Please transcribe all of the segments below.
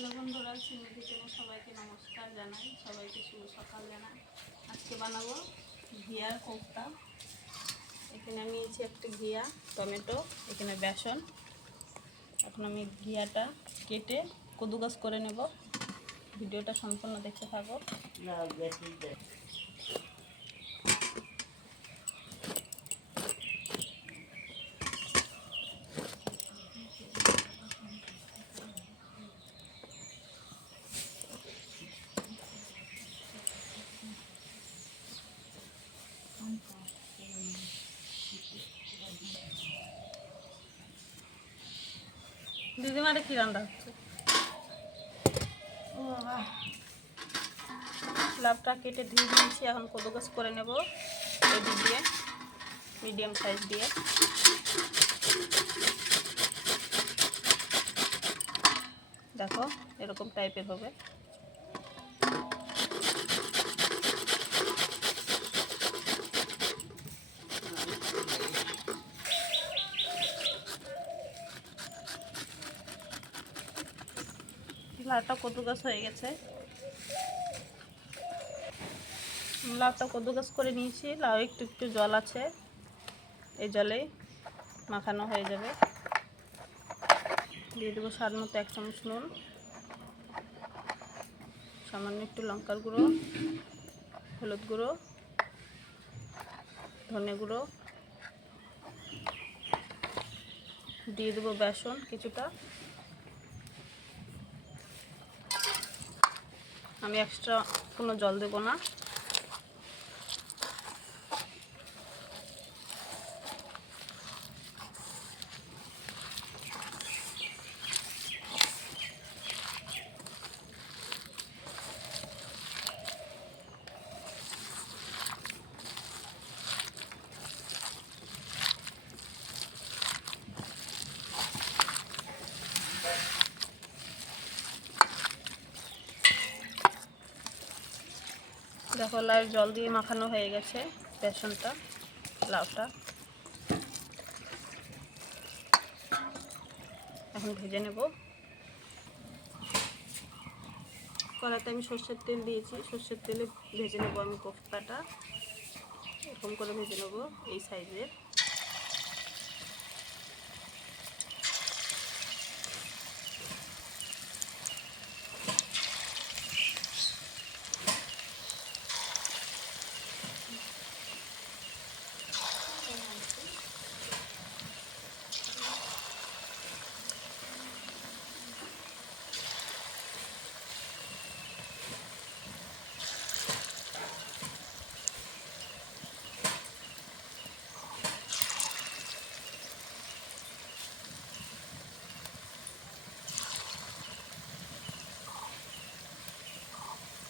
Hello বন্ধুরা, সিমি কিচেনে সবাইকে নমস্কার জানাই, সবাইকে শুভ সকাল জানাই। আজকে বানাবো ঘিয়ার কোফতা। এখানে আমি নিয়েছি একটা ঘিয়া, টমেটো, এখানে বেসন। এখন আমি ঘিয়াটা কেটে কদুকাস করে নেব। ভিডিওটা সম্পূর্ণ দেখতে থাকো। দিদিমারে কি রান্না হচ্ছে? লাউটা কেটে ধুয়ে নিয়েছি, এখন কদুকাস করে নেব রেডি দিয়ে, মিডিয়াম সাইজ দিয়ে। দেখো এরকম টাইপের হবে। লাউটা কদুকাস হয়ে গেছে। লাউটা কদুকাস করে নিয়েছি। লাউ একটু একটু জল আছে, এই জলেই মাখানো হয়ে যাবে। দিয়ে দেবো স্বাদ মতো 1 চামচ নুন, সামান্য একটু লঙ্কার গুঁড়ো, হলুদ গুঁড়ো, ধনে গুঁড়ো, দিয়ে দেবো বেসন কিছুটা। আমি এক্সট্রা কোনো জল দেবো না। দেখো লাউ জল দিয়ে মাখানো হয়ে গেছে বেসনটা, লাউটা। এখন ভেজে নেব। কড়াইতে আমি সর্ষের তেল দিয়েছি, সর্ষের তেলে ভেজে নেব আমি কোফতাটা। এরকম করে ভেজে নেব এই সাইজের।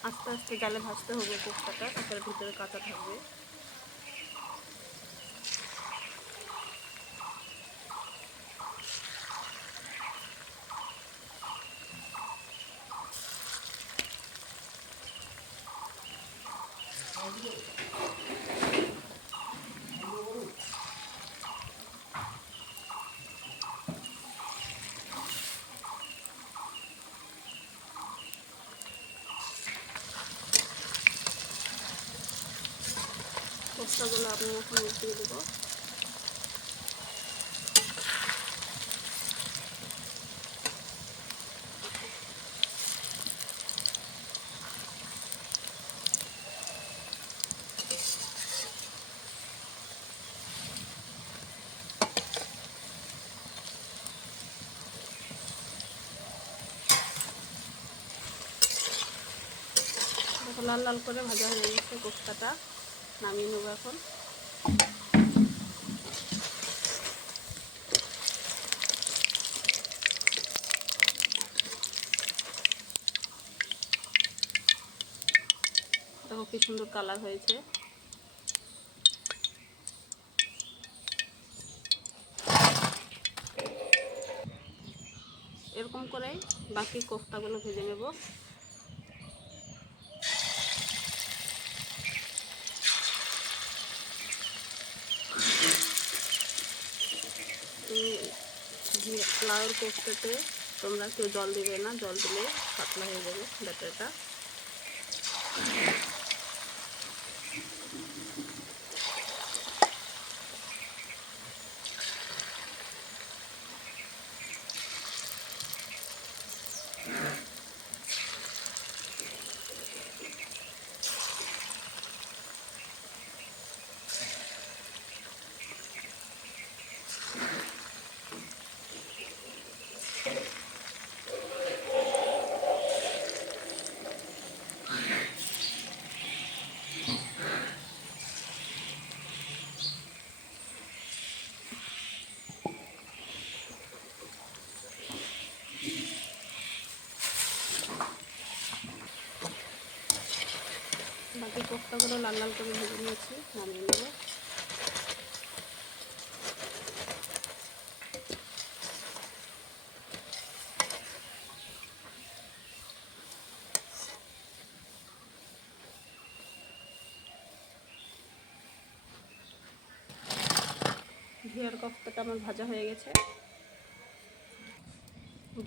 আস্তে আস্তে জালে ভাজতে হবে কোফতাটা, তারপরে ভিতরে কাঁচা থাকবে। কোফতাগুলো আমি এখন উঠিয়ে দেবো। দেখো লাল লাল করে ভাজা হয়ে গেছে কোফতাটা, নামিয়ে নেবো এখন। দেখো কি সুন্দর কালার হয়েছে। এরকম করে বাকি কোফতাগুলো ভেজে নেব। লাউর কোফতাতে তোমরা কেউ জল দেবে না, জল দিলে পাতলা হয়ে যাবে ব্যাটারটা। বাকি কোফতাগুলো লাল লাল করে ভেজে নিয়েছি, নামিয়ে নেব। ঘিয়ার কোফতাটা আমার ভাজা হয়ে গেছে।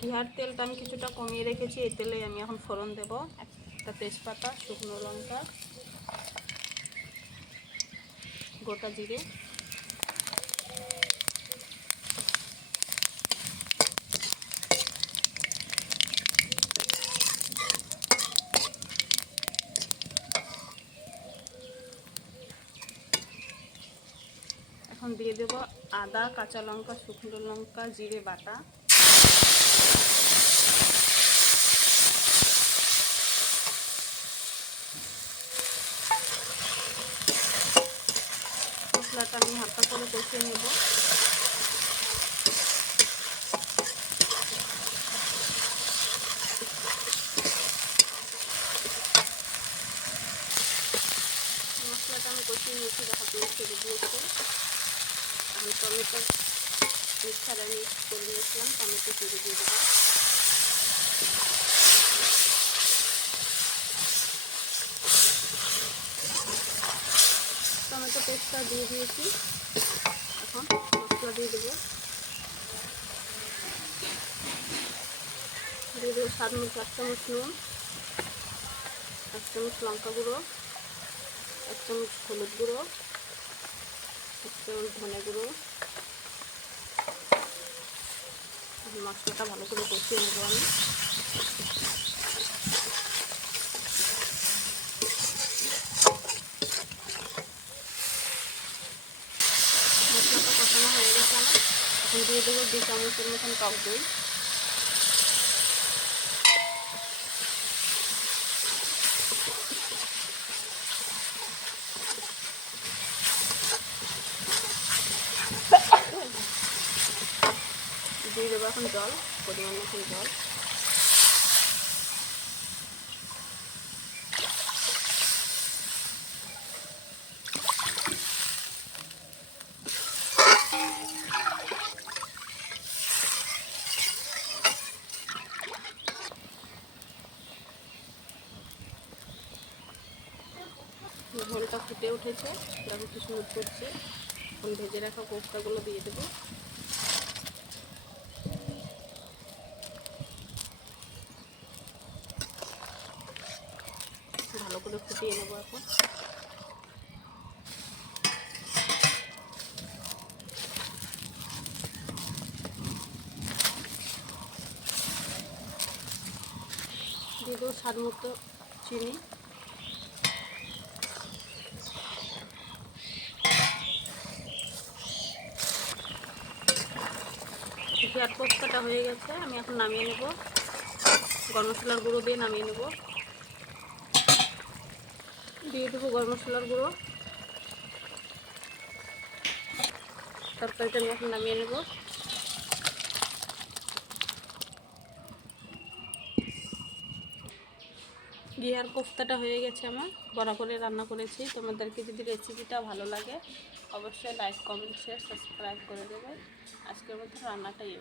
ঘিয়ার তেলটা আমি কিছুটা কমিয়ে রেখেছি, এই তেলে আমি এখন ফোড়ন দেব। একটা তেজপাতা, শুকনো লঙ্কা, গোটা জিরে, এখন দিয়ে দেব আদা, কাঁচা লঙ্কা, শুকনো লঙ্কা, জিরে বাটা। মশলাটা আমি হালকা করে কষিয়ে নেব। মশলাটা আমি কষিয়ে নিয়েছি, দেখা পেয়ে ছেড়ে দিয়েছে। আমি টমেটো মিক্সারে মিক্স করে নিয়েছিলাম, টমেটো চিড়ে দিয়ে দেবো। টমেটো পেস্টটা দিয়ে দিয়েছি, এখন মশলা দিয়ে দেবো। দিয়ে দেবো স্বাদ মতো 1 চামচ নুন, 1 চামচ লঙ্কা গুঁড়ো, 1 চামচ হলুদ গুঁড়ো, 1 চামচ ধনে গুঁড়ো। মশলাটা ভালো করে কষিয়ে নেব আমি। মশলাটা কষানো হয়ে গেছে আমার, এখন দিয়ে দেবো 2 চামচের মতন টক দই। দিয়ে দেবো এখন জল, পরিমাণ মতন জল। ঝোলটা ফুটে উঠেছে, দেখো কি সুন্দর করছে। এখন ভেজে রাখা কোফতাগুলো দিয়ে দেবো। ভালো করে ফুটিয়ে নেবো এখন। দিয়ে দেবো স্বাদ মতো চিনি। ঘিয়ার কোফতাটা হয়ে গেছে, আমি এখন নামিয়ে নেব। গরম মশলার গুঁড়ো দিয়ে নামিয়ে নেব। দিয়ে দেবো গরম মশলার গুঁড়ো। তরকারিটা আমি এখন নামিয়ে নেব। ঘিয়ার কোফতাটা হয়ে গেছে আমার, বড়া করে রান্না করেছি। তোমাদেরকে যদি রেসিপিটা ভালো লাগে অবশ্যই লাইক, কমেন্ট, শেয়ার, সাবস্ক্রাইব করে দেবে। আজকের মতো রান্নাটা এই।